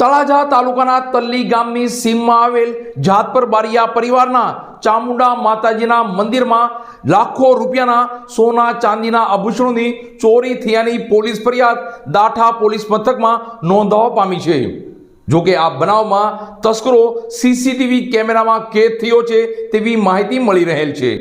તળાજા તાલુકાના તલ્લી ગામની સીમમાં આવેલ જાતપર બારિયા પરિવારના ચામુંડા માતાજીના મંદિરમાં લાખો રૂપિયાના સોના ચાંદીના આભૂષણોની ચોરી થયાની પોલીસ ફરિયાદ દાઠા પોલીસ મથકમાં નોંધાવા પામી છે। જોકે આ બનાવમાં તસ્કરો સીસીટીવી કેમેરામાં કેદ થયો છે તેવી માહિતી મળી રહેલ છે।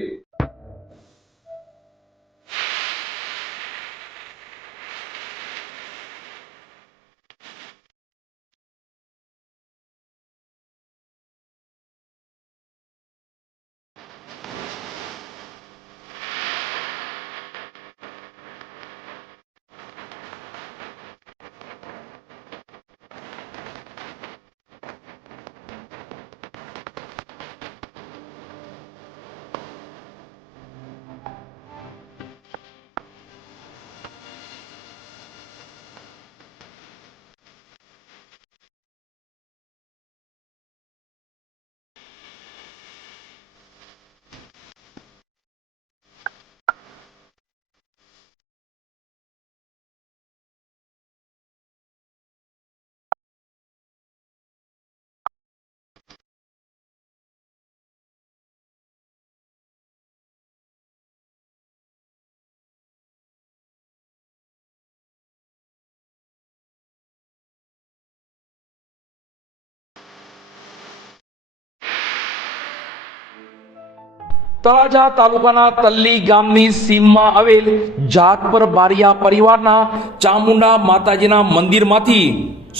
તળાજા તાલુકાના તલ્લી ગામની સીમમાં આવેલ જાતપર બારિયા પરિવારના ચામુંડા માતાજીના મંદિરમાંથી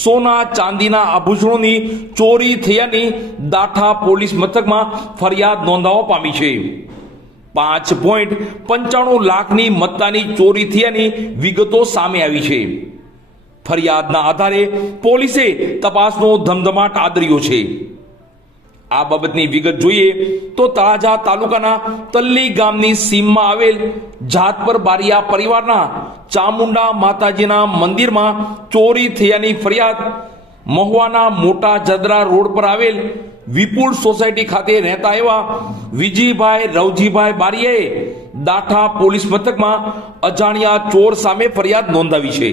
સોના ચાંદીના આભૂષણોની ચોરી થયાની દાઠા પોલીસ મથકમાં ફરિયાદ નોંધાવા પામી છે। 5.95 લાખની મત્તાની ચોરી થયાની વિગતો સામે આવી છે। ફરિયાદના આધારે પોલીસે તપાસનો ધમધમાટ આદર્યો છે। આ બાબતની વિગત જોઈએ તો તળાજા તાલુકાના તલ્લી ગામની સીમમાં આવેલ જાતપર બારિયા પરિવારના ચામુંડા માતાજીના મંદિરમાં ચોરી થયાની ફરિયાદ મહુવાના મોટા જદરા રોડ પર આવેલ વિપુલ સોસાયટી ખાતે રહેતા એવા વિજીભાઈ રવજીભાઈ બારિયાએ દાઠા પોલીસ મથકમાં અજાણ્યા ચોર સામે ફરિયાદ નોંધાવી છે।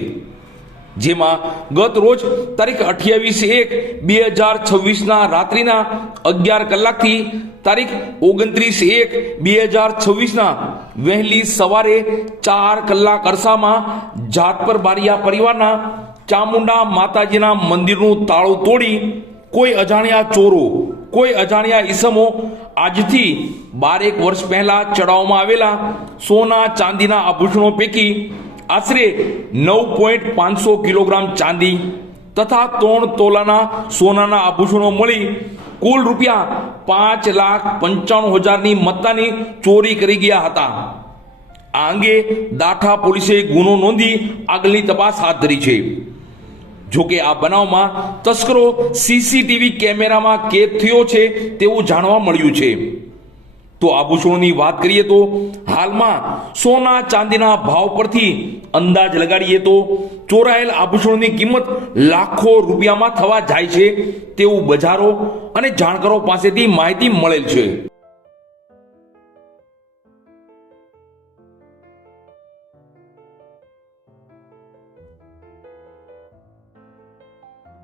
જેમાં ગત રોજ તારીખ 28/1/2026 રાત્રિના 11 કલાકથી તારીખ 29/1/2026 વહેલી સવારે 4 કલાક અરસામાં જાતપર બારિયા પરિવારના ચામુંડા માતાજીના મંદિરનું તાળું તોડી કોઈ અજાણ્યા ચોરો કોઈ અજાણ્યા ઈસમો આજથી 12 વર્ષ પહેલા ચડાવવામાં આવેલા સોના ચાંદીના આભૂષણો પૈકી આશરે 9.500 કિલોગ્રામ ચાંદી તથા 3 તોલાના સોનાના આભૂષણો મળી કુલ રૂપિયા 5,95,000ની મત્તાની ચોરી કરી ગયા હતા। આ અંગે દાઠા પોલીસે ગુનો નોંધી આગળની તપાસ હાથ ધરી છે। જોકે આ બનાવમાં તસ્કરો સીસીટીવી કેમેરામાં કેદ થયો છે તેવું જાણવા મળ્યું છે। તો આભૂષણોની વાત કરીએ તો હાલમાં સોના ચાંદીના ભાવ પરથી અંદાજ લગાડીએ તો ચોરાયેલ આભૂષણોની કિંમત લાખો રૂપિયામાં થવા જાય છે તેવું બજારો અને જાણકારો પાસેથી માહિતી મળેલ છે।